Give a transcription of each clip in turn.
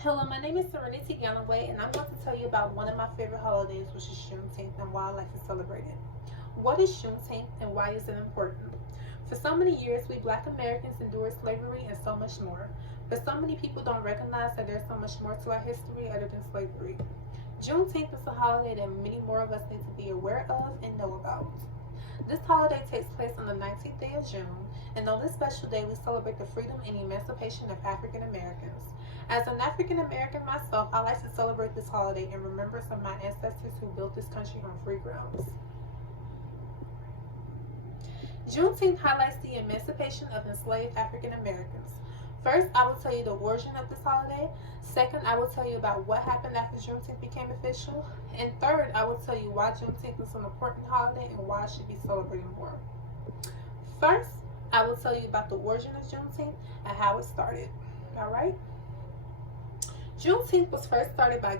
Hello, my name is Serenity Ganaway, and I'm going to tell you about one of my favorite holidays, which is Juneteenth, and why I like to celebrate it. What is Juneteenth, and why is it important? For so many years, we Black Americans endured slavery and so much more. But so many people don't recognize that there's so much more to our history other than slavery. Juneteenth is a holiday that many more of us need to be aware of and know about. This holiday takes place on the 19th day of June, and on this special day, we celebrate the freedom and emancipation of African Americans. As an African American myself, I like to celebrate this holiday in remembrance of my ancestors who built this country on free grounds. Juneteenth highlights the emancipation of enslaved African Americans. First, I will tell you the origin of this holiday. Second, I will tell you about what happened after Juneteenth became official. And third, I will tell you why Juneteenth is an important holiday and why it should be celebrated more. First, I will tell you about the origin of Juneteenth and how it started. All right? Juneteenth was first started by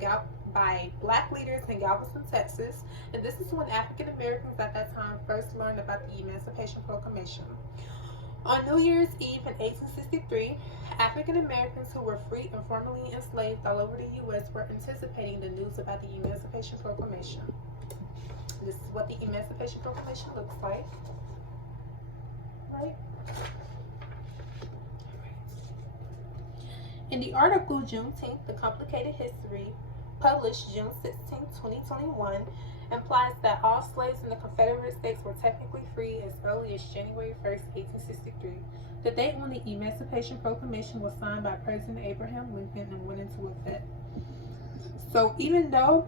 Black leaders in Galveston, Texas, and this is when African Americans at that time first learned about the Emancipation Proclamation. On New Year's Eve in 1863, African Americans who were free and formerly enslaved all over the U.S. were anticipating the news about the Emancipation Proclamation. This is what the Emancipation Proclamation looks like. Right? In the article Juneteenth, The Complicated History, published June 16, 2021, implies that all slaves in the Confederate States were technically free as early as January 1st, 1863, the date when the Emancipation Proclamation was signed by President Abraham Lincoln and went into effect. So even though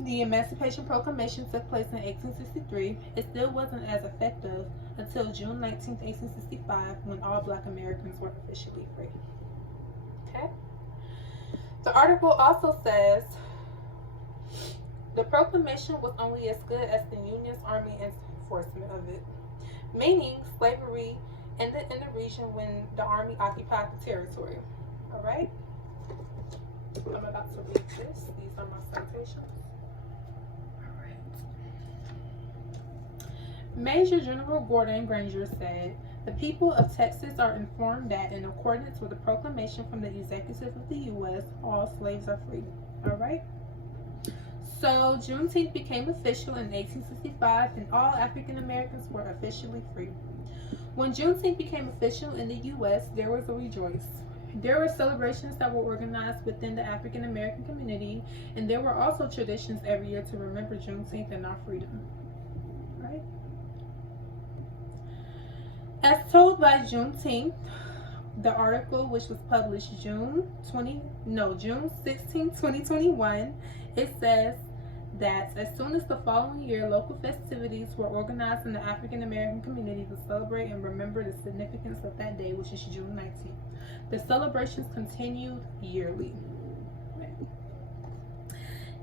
the Emancipation Proclamation took place in 1863, it still wasn't as effective until June 19, 1865, when all Black Americans were officially free. Okay. The article also says the proclamation was only as good as the Union's army enforcement of it, meaning slavery ended in the region when the army occupied the territory. All right. I'm about to read this. These are my citations. All right. Major General Gordon Granger said, "The people of Texas are informed that, in accordance with the proclamation from the Executive of the U.S., all slaves are free." All right? So, Juneteenth became official in 1865, and all African Americans were officially free. When Juneteenth became official in the U.S., there was a rejoice. There were celebrations that were organized within the African American community, and there were also traditions every year to remember Juneteenth and our freedom. Right? As told by Juneteenth, the article, which was published June 16, 2021, it says that as soon as the following year, local festivities were organized in the African American community to celebrate and remember the significance of that day, which is June 19th. The celebrations continued yearly.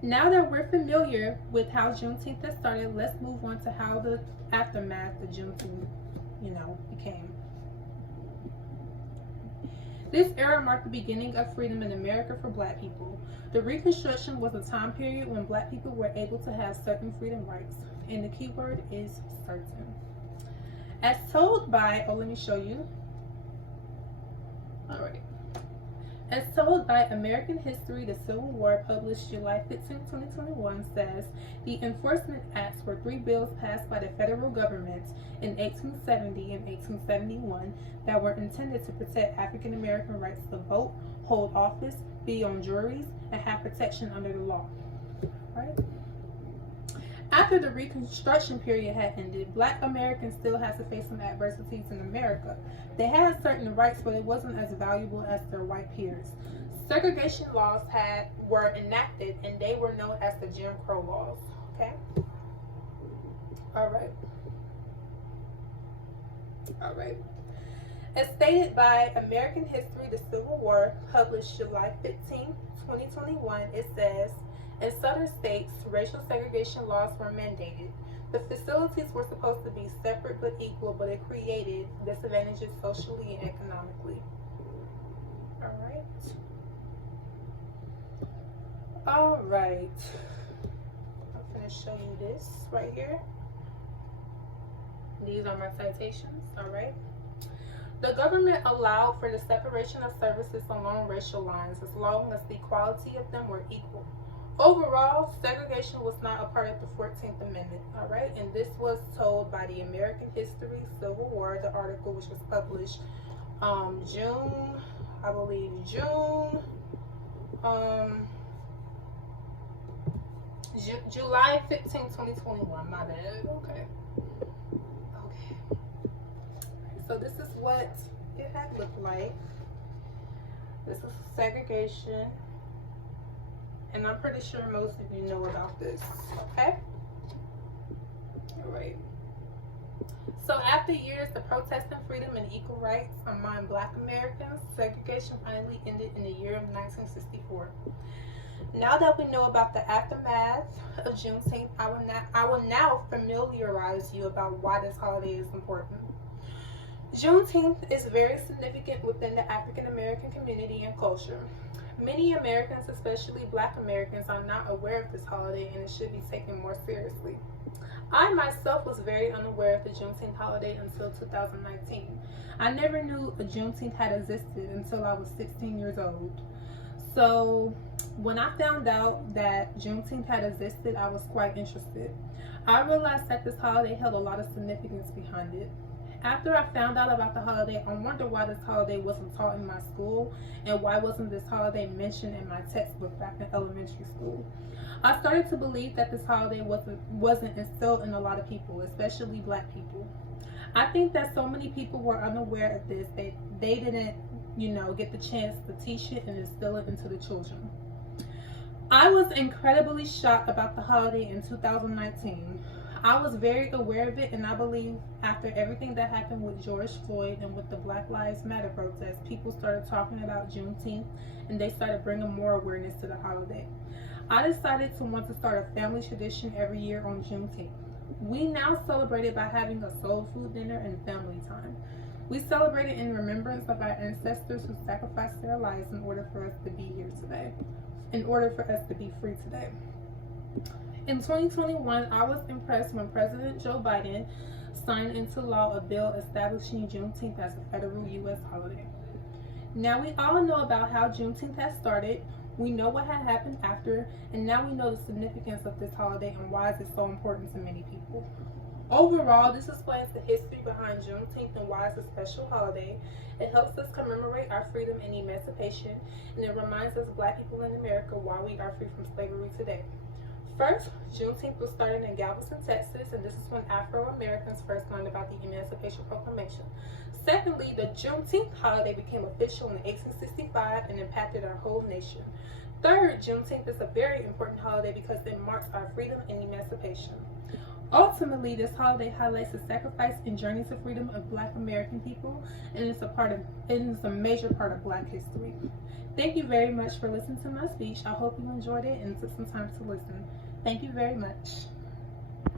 Now that we're familiar with how Juneteenth has started, let's move on to how the aftermath of Juneteenth became. This era marked the beginning of freedom in America for Black people. The Reconstruction was a time period when Black people were able to have certain freedom rights, and the key word is certain. As told by, let me show you. All right. As told by American History, the Civil War, published July 15, 2021, says the Enforcement Acts were 3 bills passed by the federal government in 1870 and 1871 that were intended to protect African American rights to vote, hold office, be on juries, and have protection under the law. Right? After the Reconstruction period had ended, Black Americans still had to face some adversities in America. They had certain rights, but it wasn't as valuable as their white peers. Segregation laws were enacted, and they were known as the Jim Crow laws. Okay? All right. All right. As stated by American History, the Civil War, published July 15, 2021, it says, in southern states, racial segregation laws were mandated. The facilities were supposed to be separate but equal, but it created disadvantages socially and economically. All right. All right. I'm going to show you this right here. These are my citations. All right. The government allowed for the separation of services along racial lines as long as the quality of them were equal. Overall, segregation was not a part of the 14th Amendment, all right? And this was told by the American History Civil War, the article which was published July 15, 2021, my bad, okay. So this is what it had looked like. This is segregation. And I'm pretty sure most of you know about this, okay? All right. So after years of protesting freedom and equal rights among Black Americans, segregation finally ended in the year of 1964. Now that we know about the aftermath of Juneteenth, I will now familiarize you about why this holiday is important. Juneteenth is very significant within the African American community and culture. Many Americans, especially Black Americans, are not aware of this holiday and it should be taken more seriously. I myself was very unaware of the Juneteenth holiday until 2019. I never knew a Juneteenth had existed until I was 16 years old. So when I found out that Juneteenth had existed, I was quite interested. I realized that this holiday held a lot of significance behind it. After I found out about the holiday, I wondered why this holiday wasn't taught in my school and why wasn't this holiday mentioned in my textbook back in elementary school. I started to believe that this holiday wasn't instilled in a lot of people, especially Black people. I think that so many people were unaware of this that they didn't, get the chance to teach it and instill it into the children. I was incredibly shocked about the holiday in 2019. I was very aware of it, and I believe after everything that happened with George Floyd and with the Black Lives Matter protests, people started talking about Juneteenth and they started bringing more awareness to the holiday. I decided to want to start a family tradition every year on Juneteenth. We now celebrate it by having a soul food dinner and family time. We celebrate it in remembrance of our ancestors who sacrificed their lives in order for us to be here today, in order for us to be free today. In 2021, I was impressed when President Joe Biden signed into law a bill establishing Juneteenth as a federal U.S. holiday. Now we all know about how Juneteenth has started, we know what had happened after, and now we know the significance of this holiday and why is it so important to many people. Overall, this explains the history behind Juneteenth and why it's a special holiday. It helps us commemorate our freedom and emancipation, and it reminds us Black people in America why we are free from slavery today. First, Juneteenth was started in Galveston, Texas, and this is when Afro-Americans first learned about the Emancipation Proclamation. Secondly, the Juneteenth holiday became official in 1865 and impacted our whole nation. Third, Juneteenth is a very important holiday because it marks our freedom and emancipation. Ultimately, this holiday highlights the sacrifice and journey to freedom of Black American people, and it's a major part of Black history. Thank you very much for listening to my speech. I hope you enjoyed it and took some time to listen. Thank you very much.